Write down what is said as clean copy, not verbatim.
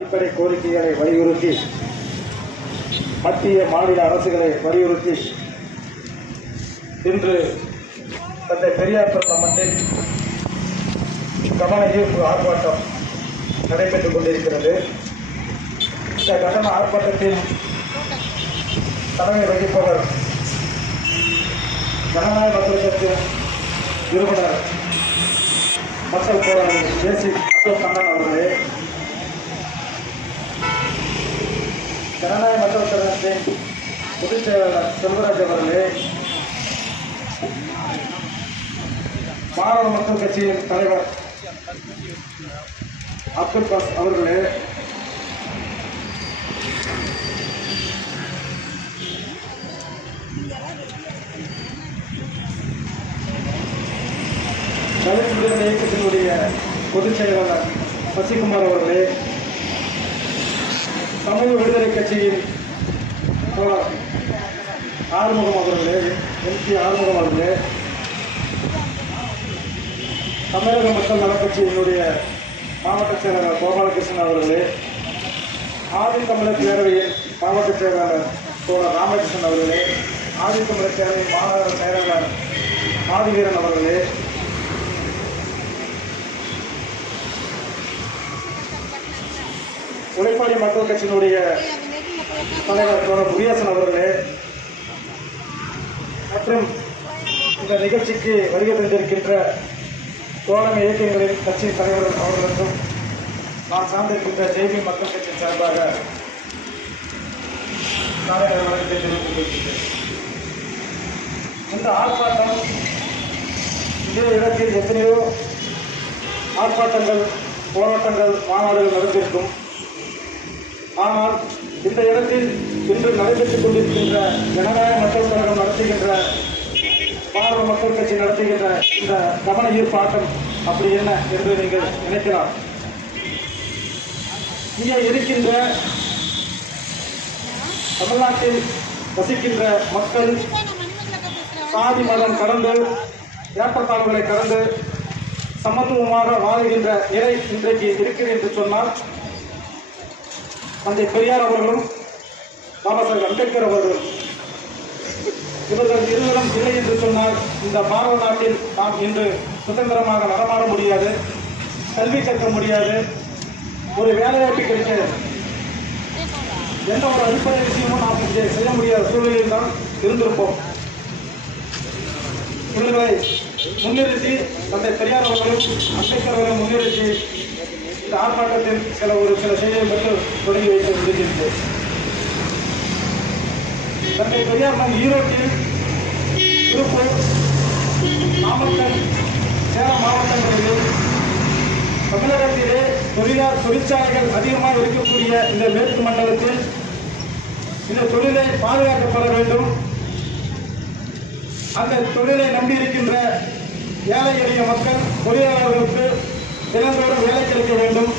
அடிப்படை கோரிக்கைகளை வலியுறுத்தி மத்திய மாநில அரசுகளை வலியுறுத்தி இன்று தந்தை பெரியார் பிறந்த மண்ணில் கவன ஈர்ப்பு ஆர்ப்பாட்டம் நடைபெற்றுக் கொண்டிருக்கிறது. இந்த கண்டன ஆர்ப்பாட்டத்தில் தலைமை வகிப்பவர் ஜனநாயக மக்கள் கட்சியின் நிறுவனர் மக்கள் போராளி ஜேசி அசோக் கண்ணன் அவர்களே, ஜனநாயக மக்கள் கழகத்தின் பொதுச் செயலாளர் செல்வராஜ் அவர்களே, மாணவ மக்கள் கட்சியின் தலைவர் அப்துல் பாஸ் அவர்களே, தலித் விடுதலை இயக்கத்தினுடைய பொதுச் செயலாளர் சசிகுமார் அவர்களே, சமூக விடுதலை கட்சியின் தோழர் ஆறுமுகம் அவர்களே, எம்பி ஆறுமுகம் அவர்களே, தமிழக மக்கள் நலக் கட்சியினுடைய மாவட்ட செயலாளர் கோபாலகிருஷ்ணன் அவர்களே, ஆதித்தமிழர் பேரவையின் மாவட்ட செயலாளர் தோழர் ராமகிருஷ்ணன் அவர்களே, ஆதித்தமிழர் பேரவையின் மாநகர செயலாளர் ஆதிவீரன் அவர்களே, உழைப்பாளி மக்கள் கட்சியினுடைய தலைவர் தோழர் முருகேசன் அவர்களே மற்றும் இந்த நிகழ்ச்சிக்கு வருகை தந்திருக்கின்ற தோழமை இயக்கங்களின் கட்சியின் தலைவர்கள் அவர்களுக்கும் நான் சார்ந்திருக்கின்ற ஜெய்பி மக்கள் கட்சியின் சார்பாக நாளை வழக்கத்தை தெரிவித்துக் கொள்கிறேன். இந்த ஆர்ப்பாட்டம் இதே இடத்தில் எத்தனையோ ஆர்ப்பாட்டங்கள், போராட்டங்கள், மாநாடுகள் நடந்திருக்கும். ஆனால் இந்த இடத்தில் இன்று நடைபெற்றுக் கொண்டிருக்கின்ற ஜனநாயக மக்கள் கழகம் நடத்துகின்ற, மாணவ மக்கள் கட்சி நடத்துகின்ற இந்த கவன ஈர்ப்பாட்டம் அப்படி என்ன என்று நீங்கள் நினைக்கலாம். இங்கே இருக்கின்ற தமிழ்நாட்டில் வசிக்கின்ற மக்கள் சாதி மதம் கடந்து, ஏற்றத்தாழ்வுகளை கடந்து சமத்துவமாக வாழ்கின்ற நிலை இன்றைக்கு இருக்கிறது என்று சொன்னால் தந்தை பெரியார் அவர்களும் பாபா சாஹேப் அம்பேத்கர் அவர்களும் இவர்கள் இருவரும் இல்லை என்று சொன்னால் இந்த பாரத நாட்டில் நாம் இன்று சுதந்திரமாக நடமாட முடியாது, கல்வி கற்க முடியாது, ஒரு வேலைவாய்ப்பு கிடைக்காது, எந்த ஒரு அடிப்படை விஷயமும் நாம் இங்கே செய்ய முடியாத சூழ்நிலையில் தான் இருந்திருப்போம். இவர்களை முன்னிறுத்தி தந்தை பெரியார் அவர்களும் அம்பேத்கர் அவர்களும் முன்னிறுத்தி இந்த ஆர்ப்பாட்டத்தில் சில செய்திகள் மட்டும் தொடங்கி வைக்க முடிகிறது. தந்தை பெரியார் மண் ஈரோட்டில், திருப்பூர், நாமக்கல், சேலம் மாவட்டங்களில் தமிழகத்திலே தொழிற்சாலைகள் அதிகமாக இருக்கக்கூடிய இந்த மேற்கு மண்டலத்தில் இந்த தொழிலை பாதுகாக்கப்பட வேண்டும். அந்த தொழிலை நம்பியிருக்கின்ற ஏழை எளிய மக்கள், தொழிலாளர்களுக்கு தினந்தோறும் வேலை கிடைக்க வேண்டும்.